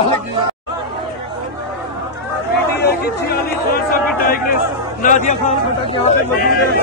खान साहब की टाइग्रेस नादिया खान बेटा यहाँ पे मौजूद है।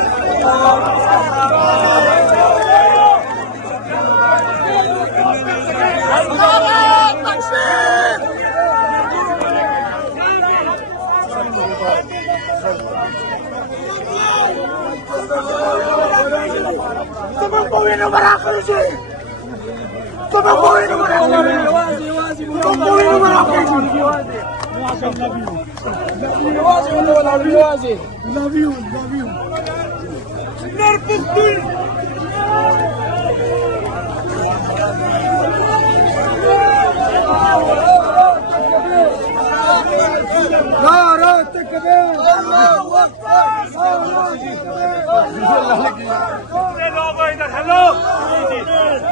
हेलो,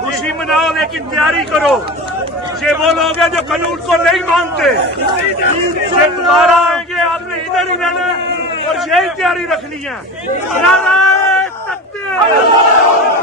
खुशी मनाओ लेकिन तैयारी करो। ये वो लोग हैं जो कानून को नहीं मानते। ये दोबारा आएंगे, आपने इधर ही रहना और यही तैयारी रखनी है। नारे तकबीर।